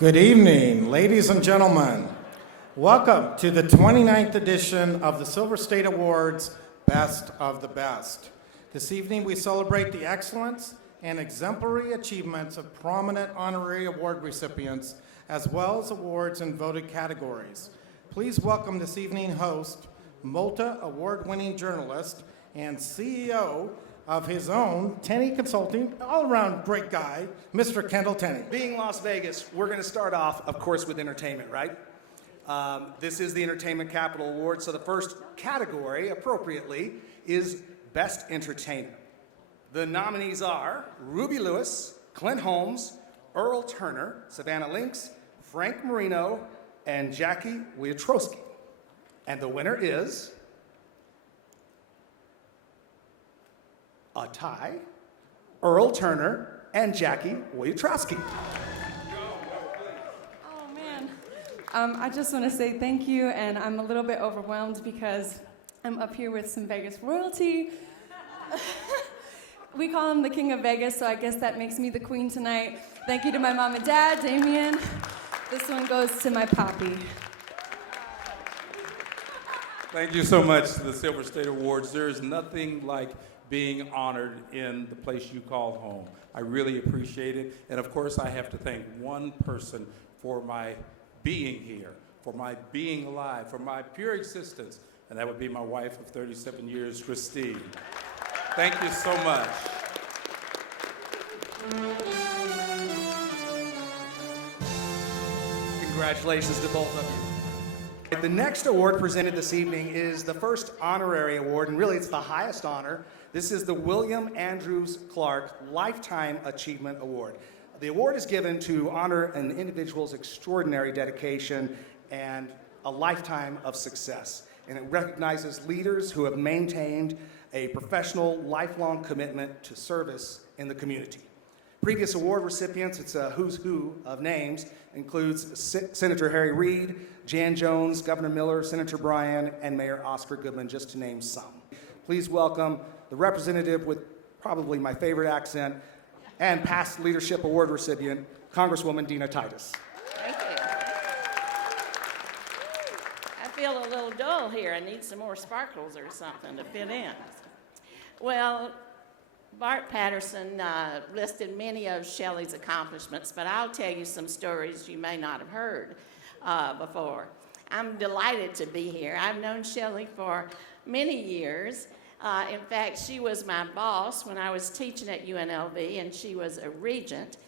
Good evening, ladies and gentlemen. Welcome to the 29th edition of the Silver State Awards Best of the Best. This evening we celebrate the excellence and exemplary achievements of prominent honorary award recipients, as well as awards in voted categories. Please welcome this evening host, Malta award-winning journalist and CEO of his own Tenney Consulting, all-around great guy, Mr. Kendall Tenney. Being Las Vegas, we're going to start off, of course, with entertainment, right? This is the Entertainment Capital Award, so the first category, appropriately, is Best Entertainer. The nominees are Ruby Lewis, Clint Holmes, Earl Turner, Savannah Lynx, Frank Marino, and Jackie Wojciechowski. And the winner is a tie, Earl Turner and Jackie Wojciechowski. Oh man, I just want to say thank you, and I'm a little bit overwhelmed because I'm up here with some Vegas royalty. We call him the King of Vegas, so I guess that makes me the queen tonight. Thank you to my mom and dad, Damien. This one goes to my poppy. Thank you so much to the Silver State Awards. There is nothing like being honored in the place you call home. I really appreciate it. And of course, I have to thank one person for my being here, for my being alive, for my pure existence, and that would be my wife of 37 years, Christine. Thank you so much. Congratulations to both of you. The next award presented this evening is the first honorary award, and really it's the highest honor. This is the William Andrews Clark Lifetime Achievement Award. The award is given to honor an individual's extraordinary dedication and a lifetime of success. And it recognizes leaders who have maintained a professional, lifelong commitment to service in the community. Previous award recipients, it's a who's who of names, includes Senator Harry Reid, Jan Jones, Governor Miller, Senator Bryan, and Mayor Oscar Goodman, just to name some. Please welcome the representative with probably my favorite accent and past Leadership Award recipient, Congresswoman Dina Titus. Thank you. I feel a little dull here. I need some more sparkles or something to fit in. Well, Bart Patterson listed many of Shelley's accomplishments, but I'll tell you some stories you may not have heard before. I'm delighted to be here. I've known Shelley for many years. In fact, she was my boss when I was teaching at UNLV, and she was a regent.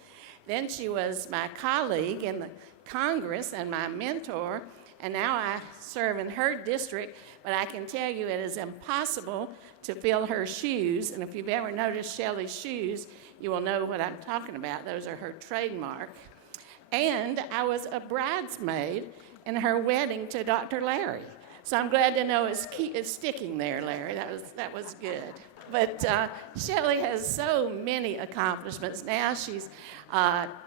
Then she was my colleague in the Congress and my mentor, and now I serve in her district, but I can tell you it is impossible to fill her shoes, and if you've ever noticed Shelley's shoes, you will know what I'm talking about. Those are her trademark. And I was a bridesmaid in her wedding to Dr. Larry. So I'm glad to know it's sticking there, Larry. That was good. But Shelley has so many accomplishments. Now she's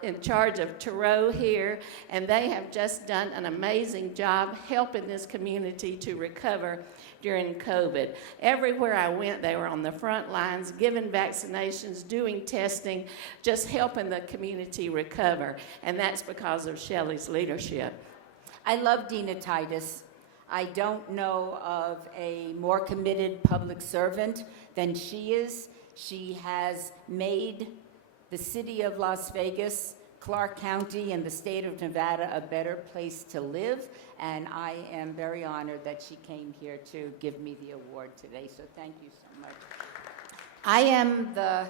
in charge of Tarot here, and they have just done an amazing job helping this community to recover during COVID. Everywhere I went, they were on the front lines, giving vaccinations, doing testing, just helping the community recover. And that's because of Shelley's leadership. I love Dina Titus. I don't know of a more committed public servant than she is. She has made the city of Las Vegas, Clark County, and the state of Nevada a better place to live, and I am very honored that she came here to give me the award today, so thank you so much. I am the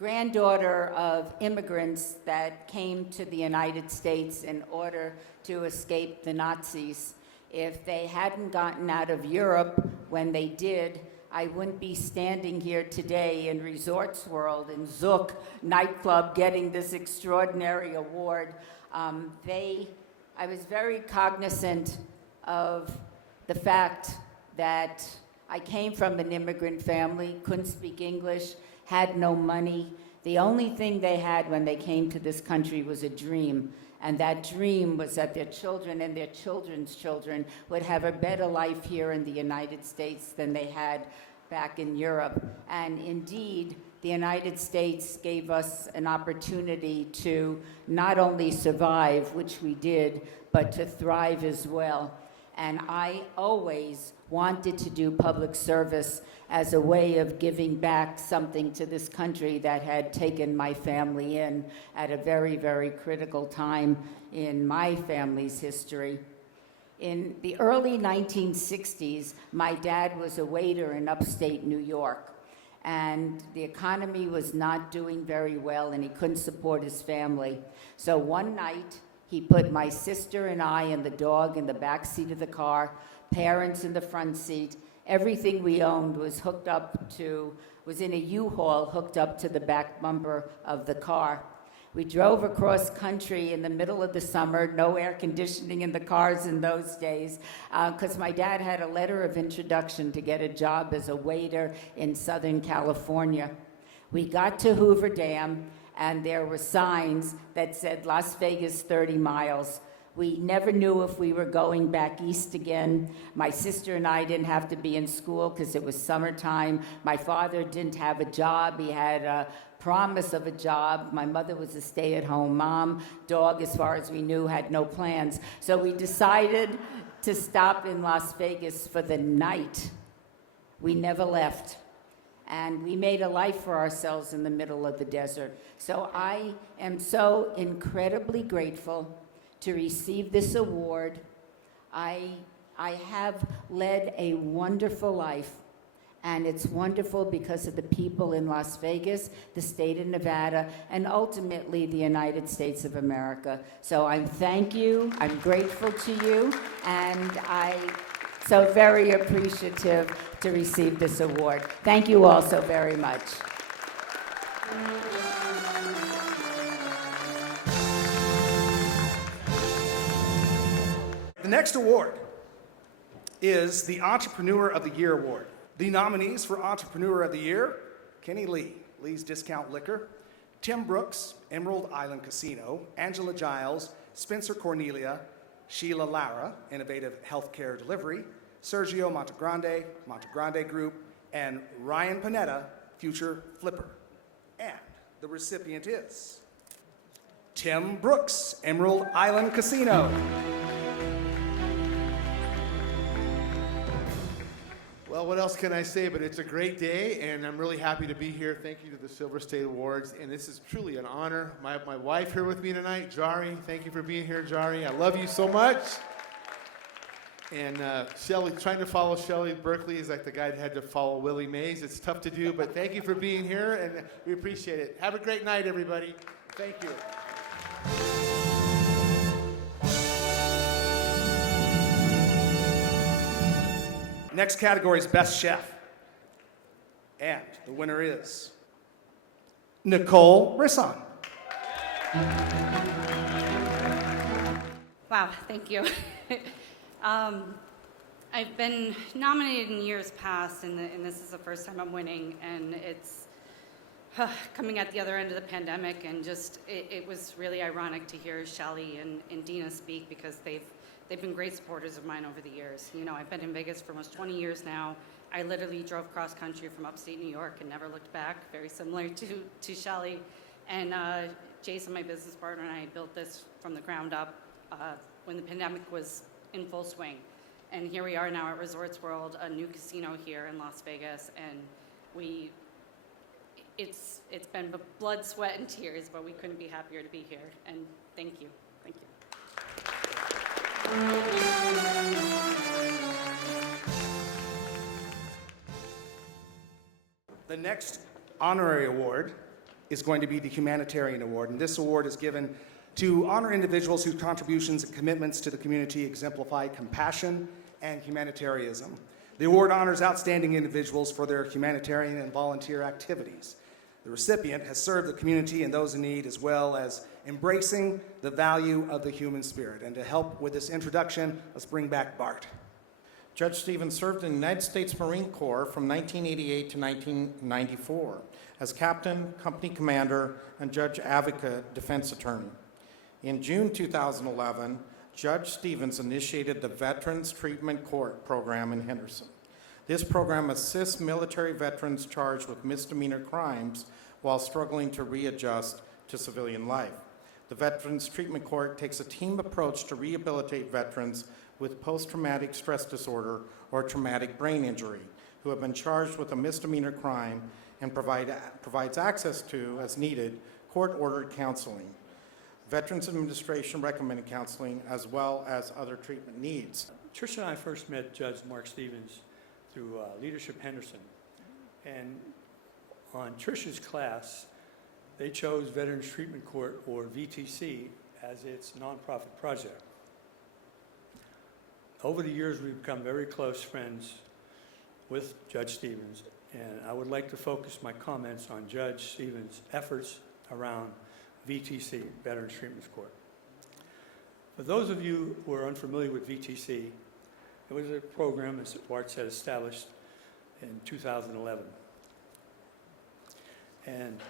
granddaughter of immigrants that came to the United States in order to escape the Nazis. If they hadn't gotten out of Europe when they did, I wouldn't be standing here today in Resorts World in Zouk nightclub getting this extraordinary award. I was very cognizant of the fact that I came from an immigrant family, couldn't speak English, had no money. The only thing they had when they came to this country was a dream. And that dream was that their children and their children's children would have a better life here in the United States than they had back in Europe. And indeed, the United States gave us an opportunity to not only survive, which we did, but to thrive as well. And I always wanted to do public service as a way of giving back something to this country that had taken my family in at a very, very critical time in my family's history. In the early 1960s, my dad was a waiter in upstate New York, and the economy was not doing very well, and he couldn't support his family. So one night, he put my sister and I and the dog in the back seat of the car, parents in the front seat. Everything we owned was was in a U-Haul hooked up to the back bumper of the car. We drove across country in the middle of the summer, no air conditioning in the cars in those days, because my dad had a letter of introduction to get a job as a waiter in Southern California. We got to Hoover Dam, and there were signs that said Las Vegas 30 miles. We never knew if we were going back east again. My sister and I didn't have to be in school because it was summertime. My father didn't have a job. He had a promise of a job. My mother was a stay-at-home mom. Dog, as far as we knew, had no plans. So we decided to stop in Las Vegas for the night. We never left. And we made a life for ourselves in the middle of the desert. So I am so incredibly grateful to receive this award. I have led a wonderful life, and it's wonderful because of the people in Las Vegas, the state of Nevada, and ultimately the United States of America. So thank you, I'm grateful to you, and so very appreciative to receive this award. Thank you all so very much. The next award is the Entrepreneur of the Year Award. The nominees for Entrepreneur of the Year: Kenny Lee, Lee's Discount Liquor; Tim Brooks, Emerald Island Casino; Angela Giles, Spencer Cornelia; Sheila Lara, Innovative Healthcare Delivery; Sergio Montegrande, Montegrande Group; and Ryan Panetta, Future Flipper. And the recipient is Tim Brooks, Emerald Island Casino. Well, what else can I say? But it's a great day, and I'm really happy to be here. Thank you to the Silver State Awards, and this is truly an honor. My wife here with me tonight, Jari. Thank you for being here, Jari. I love you so much. And Shelley, trying to follow Shelley Berkeley is like the guy that had to follow Willie Mays. It's tough to do, but thank you for being here, and we appreciate it. Have a great night, everybody. Thank you. Next category is Best Chef. And the winner is Nicole Brisson. Wow, thank you. I've been nominated in years past, and this is the first time I'm winning, and it's coming at the other end of the pandemic, and just it was really ironic to hear Shelley and Dina speak, because they've been great supporters of mine over the years. You know, I've been in Vegas for almost 20 years now. I literally drove cross country from upstate New York and never looked back, very similar to Shelley. And Jason, my business partner, and I built this from the ground up when the pandemic was in full swing. And here we are now at Resorts World, a new casino here in Las Vegas, and it's been blood, sweat, and tears, but we couldn't be happier to be here. And thank you, thank you. The next honorary award is going to be the Humanitarian Award, and this award is given to honor individuals whose contributions and commitments to the community exemplify compassion and humanitarianism. The award honors outstanding individuals for their humanitarian and volunteer activities. The recipient has served the community and those in need, as well as embracing the value of the human spirit. And to help with this introduction, let's bring back Bart. Judge Stevens served in the United States Marine Corps from 1988 to 1994 as captain, company commander, and judge advocate defense attorney. In June 2011, Judge Stevens initiated the Veterans Treatment Court program in Henderson. This program assists military veterans charged with misdemeanor crimes while struggling to readjust to civilian life. The Veterans Treatment Court takes a team approach to rehabilitate veterans with post-traumatic stress disorder or traumatic brain injury who have been charged with a misdemeanor crime and provides access to, as needed, court-ordered counseling. Veterans Administration recommended counseling as well as other treatment needs. Trish and I first met Judge Mark Stevens through Leadership Henderson. And on Trish's class, they chose Veterans Treatment Court, or VTC, as its nonprofit project. Over the years, we've become very close friends with Judge Stevens, and I would like to focus my comments on Judge Stevens' efforts around VTC, Veterans Treatment Court. For those of you who are unfamiliar with VTC, it was a program, as Bart said, established in 2011. And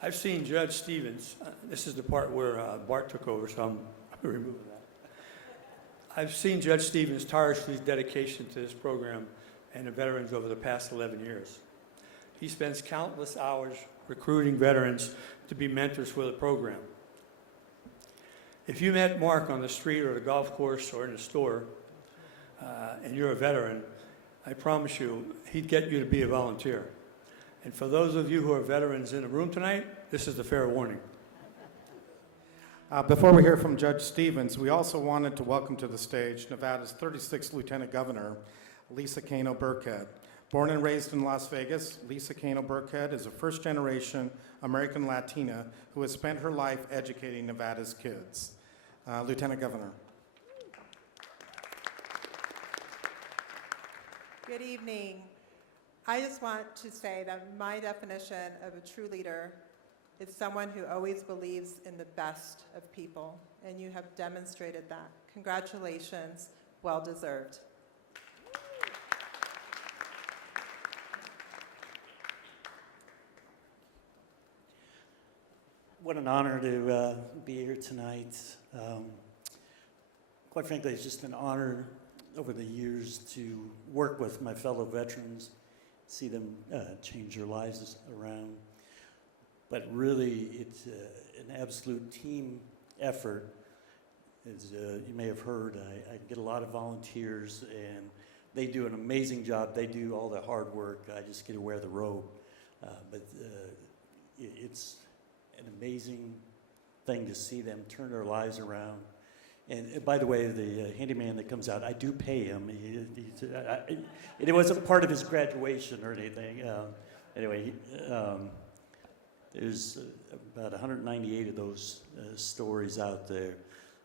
I've seen Judge Stevens, this is the part where Bart took over, so I'm removing that. I've seen Judge Stevens' tireless dedication to this program and the veterans over the past 11 years. He spends countless hours recruiting veterans to be mentors for the program. If you met Mark on the street or the golf course or in the store, and you're a veteran, I promise you, he'd get you to be a volunteer. And for those of you who are veterans in the room tonight, this is the fair warning. Before we hear from Judge Stevens, we also wanted to welcome to the stage Nevada's 36th Lieutenant Governor, Lisa Cano Burkhead. Born and raised in Las Vegas, Lisa Cano Burkhead is a first-generation American Latina who has spent her life educating Nevada's kids. Lieutenant Governor. Good evening. I just want to say that my definition of a true leader is someone who always believes in the best of people, and you have demonstrated that. Congratulations, well deserved. What an honor to be here tonight. Quite frankly, it's just an honor over the years to work with my fellow veterans, see them change their lives around. But really, it's an absolute team effort. As you may have heard, I get a lot of volunteers, and they do an amazing job. They do all the hard work. I just get to wear the robe. But it's an amazing thing to see them turn their lives around. And by the way, the handyman that comes out, I do pay him. It wasn't part of his graduation or anything. Anyway, there's about 198 of those stories out there,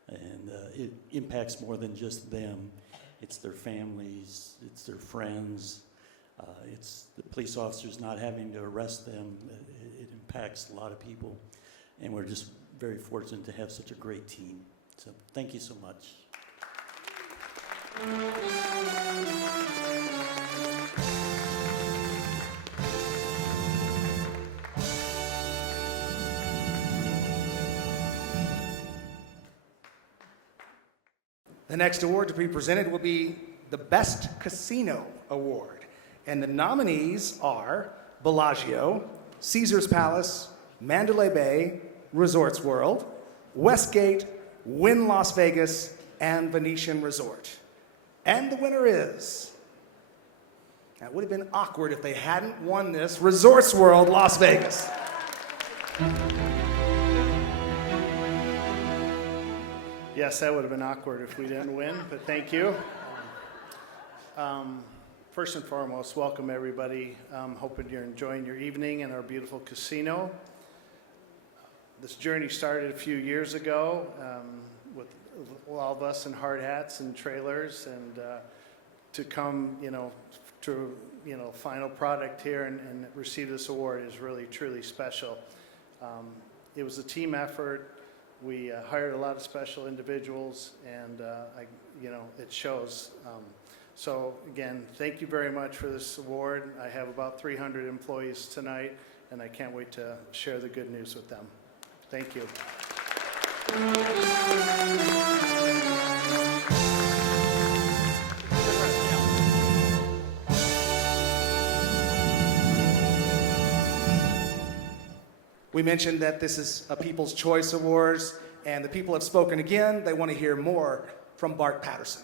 and it impacts more than just them. It's their families, it's their friends, it's the police officers not having to arrest them. It impacts a lot of people, and we're just very fortunate to have such a great team. So thank you so much. The next award to be presented will be the Best Casino Award. And the nominees are Bellagio, Caesar's Palace, Mandalay Bay, Resorts World, Westgate, Wynn Las Vegas, and Venetian Resort. And the winner is, that would have been awkward if they hadn't won this, Resorts World Las Vegas. Yes, that would have been awkward if we didn't win, but thank you. First and foremost, welcome everybody. Hoping you're enjoying your evening in our beautiful casino. This journey started a few years ago with all of us in hard hats and trailers, and to come, to final product here and receive this award is really truly special. It was a team effort. We hired a lot of special individuals, and it shows. So again, thank you very much for this award. I have about 300 employees tonight, and I can't wait to share the good news with them. Thank you. We mentioned that this is a People's Choice Awards, and the people have spoken again. They want to hear more from Bart Patterson.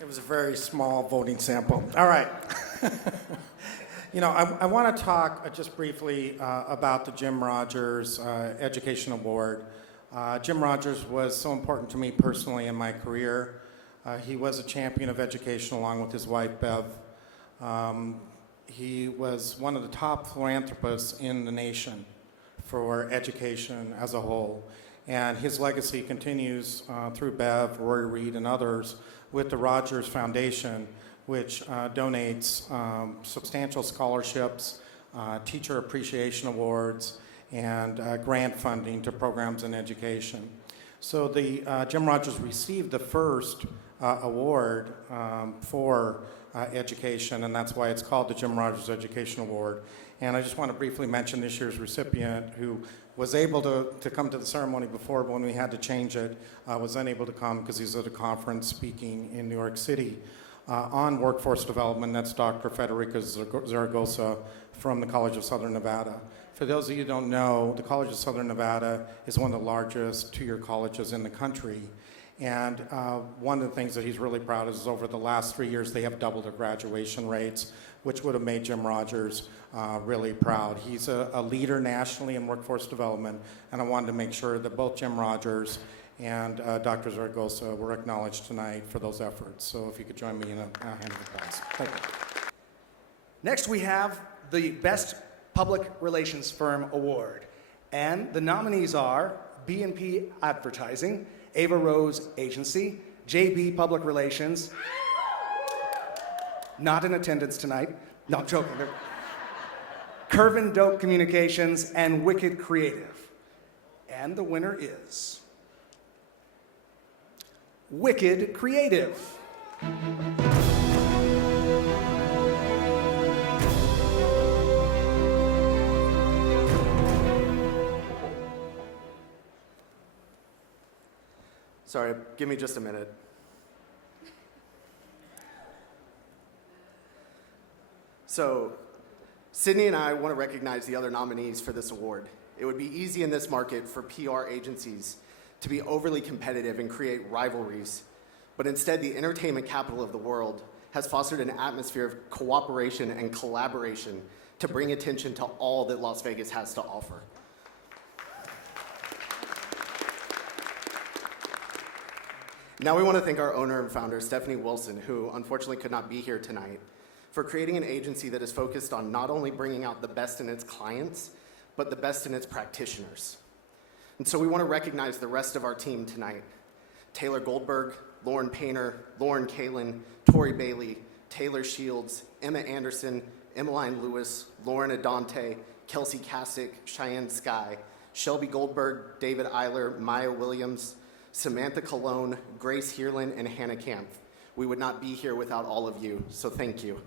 It was a very small voting sample. All right. You know, I want to talk just briefly about the Jim Rogers Education Award. Jim Rogers was so important to me personally in my career. He was a champion of education along with his wife, Bev. He was one of the top philanthropists in the nation for education as a whole. And his legacy continues through Bev, Rory Reed, and others with the Rogers Foundation, which donates substantial scholarships, teacher appreciation awards, and grant funding to programs in education. So the Jim Rogers received the first award for education, and that's why it's called the Jim Rogers Education Award. And I just want to briefly mention this year's recipient, who was able to come to the ceremony before, but when we had to change it, was unable to come because he's at a conference speaking in New York City on workforce development. That's Dr. Federica Zaragoza from the College of Southern Nevada. For those of you who don't know, the College of Southern Nevada is one of the largest two-year colleges in the country. And one of the things that he's really proud of is over the last 3 years, they have doubled their graduation rates, which would have made Jim Rogers really proud. He's a leader nationally in workforce development, and I wanted to make sure that both Jim Rogers and Dr. Zaragoza were acknowledged tonight for those efforts. So if you could join me in a hand of applause. Thank you. Next, we have the Best Public Relations Firm Award. And the nominees are B&P Advertising, Ava Rose Agency, JB Public Relations, not in attendance tonight, no, I'm joking, Curvin Dope Communications, and Wicked Creative. And the winner is Wicked Creative. Sorry, give me just a minute. So, Sydney and I want to recognize the other nominees for this award. It would be easy in this market for PR agencies to be overly competitive and create rivalries, but instead the entertainment capital of the world has fostered an atmosphere of cooperation and collaboration to bring attention to all that Las Vegas has to offer. Now we want to thank our owner and founder, Stephanie Wilson, who unfortunately could not be here tonight, for creating an agency that is focused on not only bringing out the best in its clients, but the best in its practitioners. And so we want to recognize the rest of our team tonight. Taylor Goldberg, Lauren Painter, Lauren Kalin, Tori Bailey, Taylor Shields, Emma Anderson, Emmeline Lewis, Lauren Adante, Kelsey Kasich, Cheyenne Sky, Shelby Goldberg, David Eiler, Maya Williams, Samantha Colon, Grace Heerlin, and Hannah Camp. We would not be here without all of you, so thank you.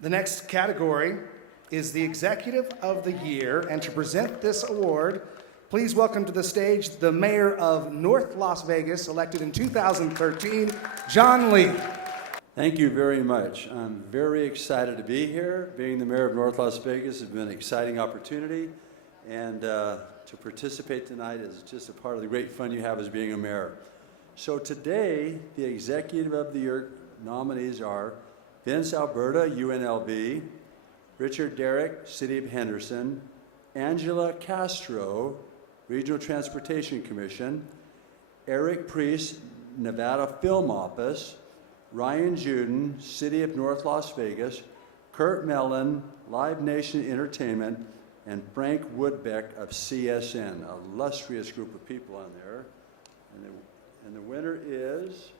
The next category is the Executive of the Year, and to present this award, please welcome to the stage the Mayor of North Las Vegas, elected in 2013, John Lee. Thank you very much. I'm very excited to be here. Being the mayor of North Las Vegas has been an exciting opportunity, and to participate tonight is just a part of the great fun you have as being a mayor. So today, the Executive of the Year nominees are Vince Alberta, UNLV, Richard Derrick, City of Henderson, Angela Castro, Regional Transportation Commission, Eric Priest, Nevada Film Office, Ryan Juden, City of North Las Vegas, Kurt Mellon, Live Nation Entertainment, and Frank Woodbeck of CSN, an illustrious group of people on there. And the winner is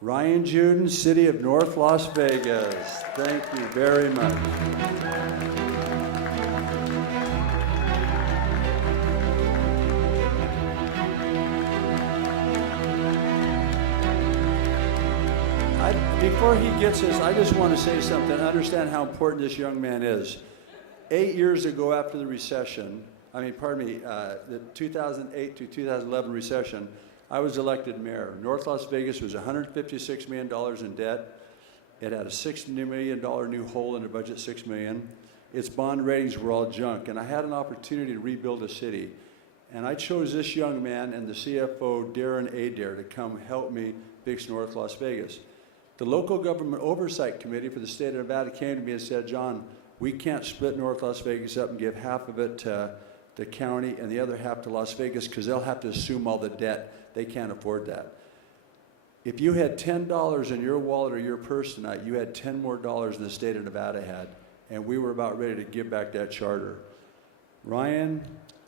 Ryan Juden, City of North Las Vegas. Thank you very much. I'd be before he gets this, I just want to say something. Understand how important this young man is. 8 years ago after the recession, the 2008 to 2011 recession, I was elected mayor. North Las Vegas was $156 million in debt. It had a $6 million new hole in the budget, $6 million. Its bond ratings were all junk, and I had an opportunity to rebuild a city. And I chose this young man and the CFO, Darren Adair, to come help me fix North Las Vegas. The local government oversight committee for the state of Nevada came to me and said, John, we can't split North Las Vegas up and give half of it to the county and the other half to Las Vegas because they'll have to assume all the debt. They can't afford that. If you had $10 in your wallet or your purse tonight, you had $10 more than the state of Nevada had. And we were about ready to give back that charter. Ryan,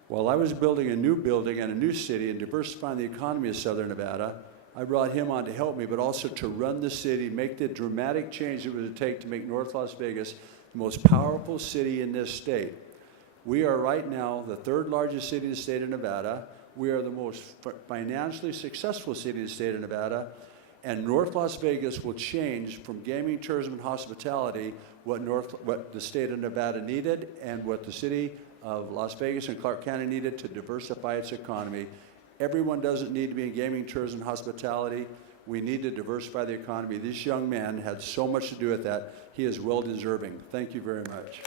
while I was building a new building and a new city and diversifying the economy of Southern Nevada, I brought him on to help me, but also to run the city, make the dramatic change it would take to make North Las Vegas the most powerful city in this state. We are right now the third largest city in the state of Nevada. We are the most financially successful city in the state of Nevada. And North Las Vegas will change from gaming, tourism, and hospitality what the state of Nevada needed and what the city of Las Vegas and Clark County needed to diversify its economy. Everyone doesn't need to be in gaming, tourism, and hospitality. We need to diversify the economy. This young man had so much to do with that. He is well deserving. Thank you very much.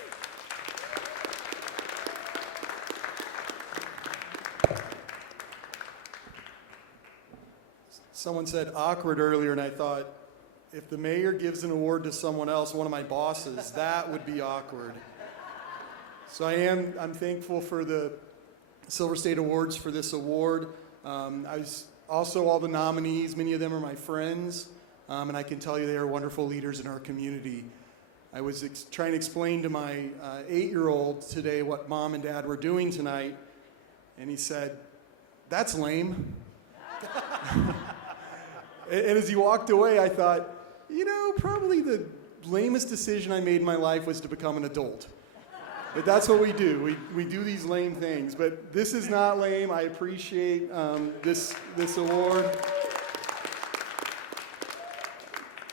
Someone said awkward earlier, and I thought, if the mayor gives an award to someone else, one of my bosses, that would be awkward. So I'm thankful for the Silver State Awards for this award. I was also all the nominees, many of them are my friends, and I can tell you they are wonderful leaders in our community. I was trying to explain to my 8-year-old today what mom and dad were doing tonight, and he said, "That's lame." And as he walked away, I thought, probably the lamest decision I made in my life was to become an adult. But that's what we do. We do these lame things. But this is not lame. I appreciate this award.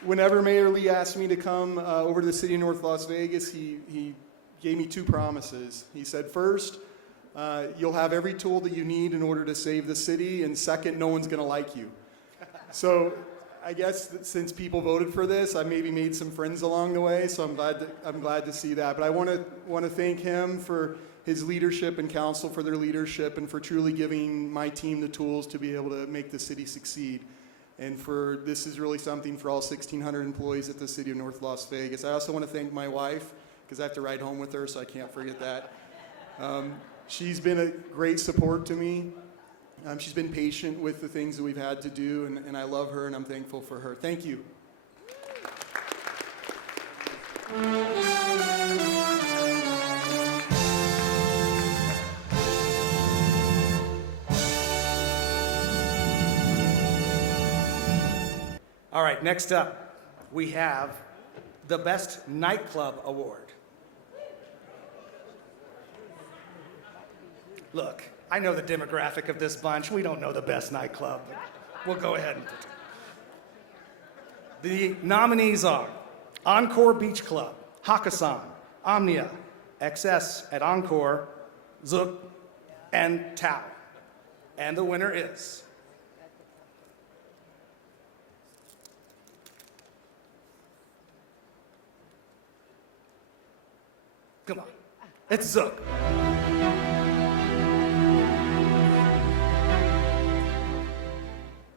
Whenever Mayor Lee asked me to come over to the city of North Las Vegas, he gave me 2 promises. He said, first, you'll have every tool that you need in order to save the city, and second, no one's going to like you. So I guess that since people voted for this, I maybe made some friends along the way, so I'm glad to see that. But I want to thank him for his leadership and council for their leadership and for truly giving my team the tools to be able to make the city succeed. And this is really something for all 1,600 employees at the city of North Las Vegas. I also want to thank my wife, because I have to ride home with her, so I can't forget that. She's been a great support to me. She's been patient with the things that we've had to do, and I love her, and I'm thankful for her. Thank you. All right, next up, we have the Best Nightclub Award. Look, I know the demographic of this bunch. We don't know the best nightclub. We'll go ahead and... The nominees are Encore Beach Club, Hakkasan, Omnia, XS at Encore, Zook, and Tao. And the winner is... Come on, it's Zook.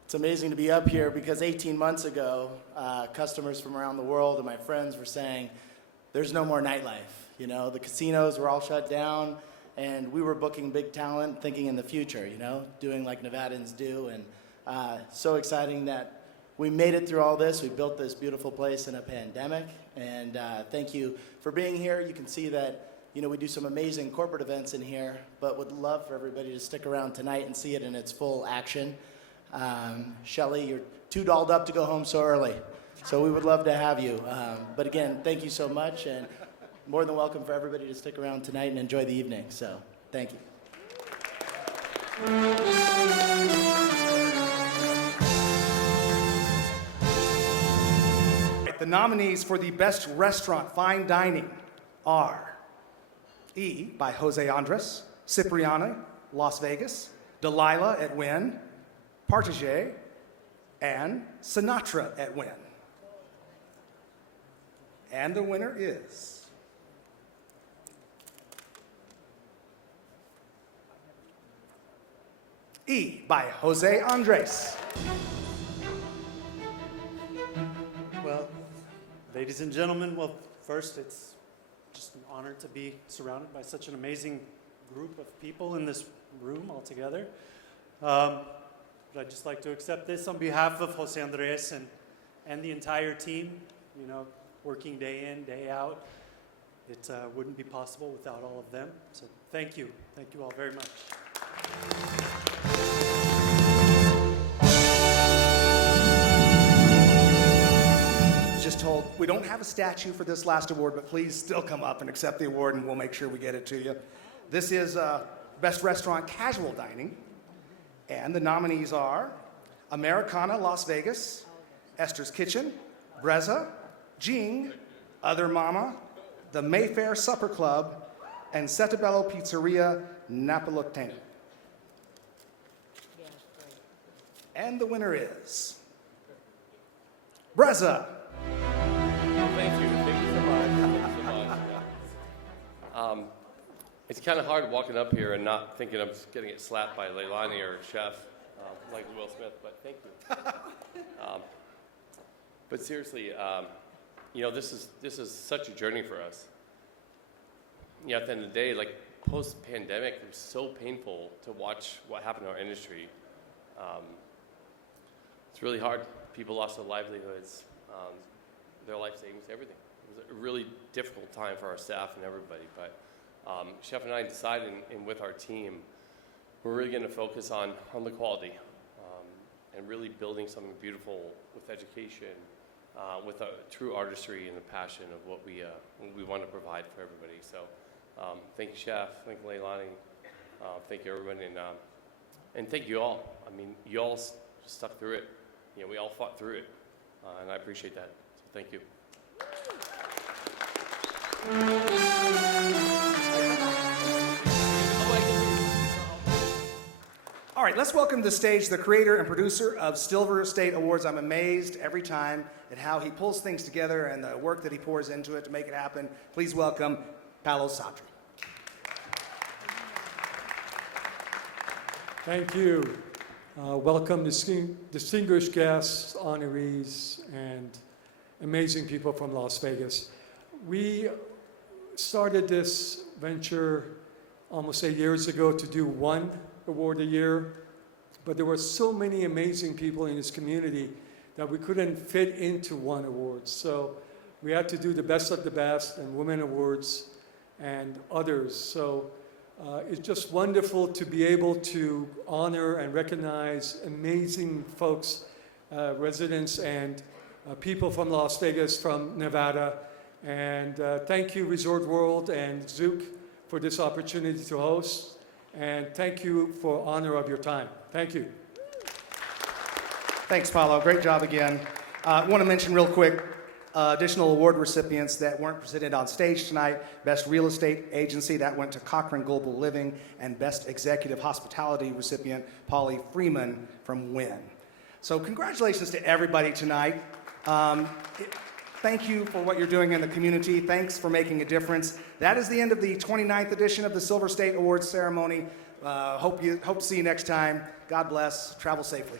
It's amazing to be up here because 18 months ago, customers from around the world and my friends were saying, there's no more nightlife. The casinos were all shut down, and we were booking big talent, thinking in the future, doing like Nevadans do. And so exciting that we made it through all this. We built this beautiful place in a pandemic, and thank you for being here. You can see that we do some amazing corporate events in here, but would love for everybody to stick around tonight and see it in its full action. Shelly, you're too dolled up to go home so early, so we would love to have you. But again, thank you so much, and more than welcome for everybody to stick around tonight and enjoy the evening. So, thank you. the nominees for the Best Restaurant Fine Dining are E by Jose Andres, Cipriani, Las Vegas, Delilah at Wynn, Partager, and Sinatra at Wynn. And the winner is E by Jose Andres. Well, ladies and gentlemen, well, first, it's just an honor to be surrounded by such an amazing group of people in this room all together. But I'd just like to accept this on behalf of Jose Andres and the entire team, you know, working day in, day out. It wouldn't be possible without all of them. So thank you. Thank you all very much. Just told we don't have a statue for this last award, but please still come up and accept the award and we'll make sure we get it to you. This is Best Restaurant Casual Dining, and the nominees are Americana Las Vegas, Esther's Kitchen, Brezza, Jing, Other Mama, the Mayfair Supper Club, and Settebello Pizzeria Napolitana. And the winner is Brezza. Thank you. Thank you so much. Thank you so much. Yeah. It's kind of hard walking up here and not thinking I'm just getting it slapped by Leilani or Chef, like Will Smith, but thank you. But seriously, you know, this is such a journey for us. You know, at the end of the day, like post-pandemic, it was so painful to watch what happened in our industry. It's really hard. People lost their livelihoods, their life savings, everything. It was a really difficult time for our staff and everybody, but Chef and I decided, and with our team, we're really going to focus on the quality and really building something beautiful with education, with a true artistry and the passion of what we want to provide for everybody. So thank you, Chef. Thank you, Leilani. Thank you, everyone. And thank you all. I mean, you all stuck through it. You know, we all fought through it, and I appreciate that. So thank you. All right, let's welcome to the stage the creator and producer of Silver State Awards. I'm amazed every time at how he pulls things together and the work that he pours into it to make it happen. Please welcome Paolo Sadri. Thank you. Welcome distinguished guests, honorees, and amazing people from Las Vegas. We started this venture almost 8 years ago to do one award a year, but there were so many amazing people in this community that we couldn't fit into one award. So we had to do the best of the best and women awards and others. So it's just wonderful to be able to honor and recognize amazing folks, residents and people from Las Vegas, from Nevada. And thank you, Resort World and Zook, for this opportunity to host. And thank you for honor of your time. Thank you. Thanks, Paolo. Great job again. I want to mention real quick additional award recipients that weren't presented on stage tonight. Best Real Estate Agency, that went to Cochrane Global Living, and Best Executive Hospitality recipient, Polly Freeman from Wynn. So congratulations to everybody tonight. Thank you for what you're doing in the community. Thanks for making a difference. That is the end of the 29th edition of the Silver State Awards ceremony. Hope to see you next time. God bless. Travel safely.